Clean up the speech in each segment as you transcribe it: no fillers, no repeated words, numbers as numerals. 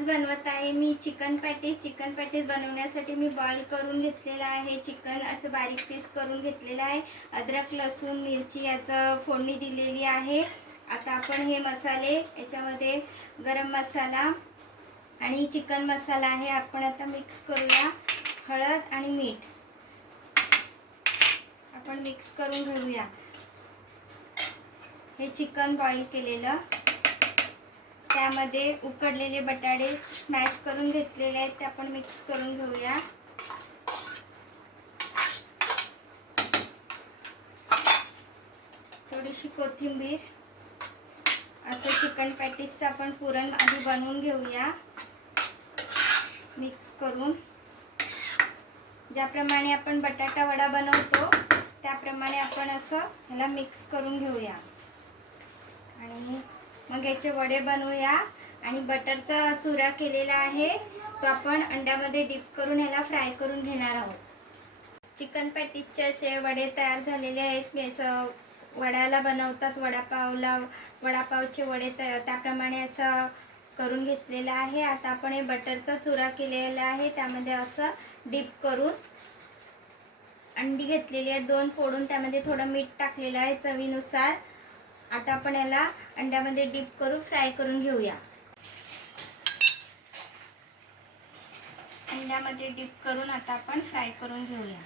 आज बनवत आहे मी चिकन पॅटीस। चिकन पॅटीस बनवण्यासाठी मी बॉईल करून घेतलेला आहे चिकन, असं बारीक पीस करून घेतलेला आहे। अद्रक लसूण मिरची याचं फोडणी दिलेली आहे। आता आपण हे मसाले याच्यामध्ये गरम मसाला आणि चिकन मसाला आहे, आपण आता मिक्स करूया। हळद आणि मीठ आपण मिक्स करून घेऊया। हे चिकन बॉईल केलेलं, त्यामध्ये उकडलेले बटाटे स्मॅश करून घेतलेले आहेत, ते आपण मिक्स करून घेऊया। थोडीशी कोथिंबीर, असं चिकन पॅटीसचं आपण पुरण आधी बनवून घेऊया मिक्स करून। ज्याप्रमाणे आपण बटाटा वडा बनवतो त्याप्रमाणे आपण असं ह्याला मिक्स करून घेऊया आणि मग याचे वडे बनवूया। आणि बटरचा चुरा केलेला आहे तो आपण अंड्यामध्ये डिप करून ह्याला फ्राय करून घेणार आहोत। चिकन पॅटीसचे असे वडे तयार झालेले आहेत। मी असं वड्याला बनवतात वडापावचे वडे त्याप्रमाणे असं करून घेतलेलं आहे। आता आपण हे बटरचा चुरा केलेला आहे, त्यामध्ये असं डिप करून अंडी घेतलेली आहे, 2 फोडून त्यामध्ये थोडं मीठ टाकलेलं आहे चवीनुसार। आता आपण याला अंड्यामध्ये डिप करून फ्राय करून घेऊया। अंड्यामध्ये डिप करून आता आपण फ्राय करून घेऊया।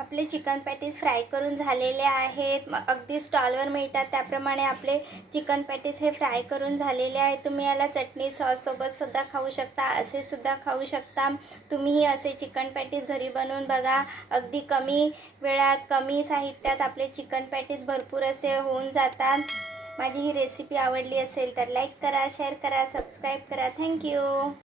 आपले चिकन पॅटीस फ्राय करून झालेले आहेत। अगदी स्टॉलवर मिळतात त्याप्रमाणे आपले चिकन पॅटीस हे फ्राय करून झालेले आहेत। तुम्ही याला चटणी सॉस सोबत सुद्धा खाऊ शकता, असे सुद्धा खाऊ शकता। तुम्हीही असे चिकन पॅटीस घरी बनवून बघा। अगदी कमी वेळात कमी साहित्यात आपले चिकन पॅटीस भरपूर असे होऊन जातात। माझी ही रेसिपी आवडली असेल तर लाईक करा, शेअर करा, सबस्क्राईब करा। थँक्यू।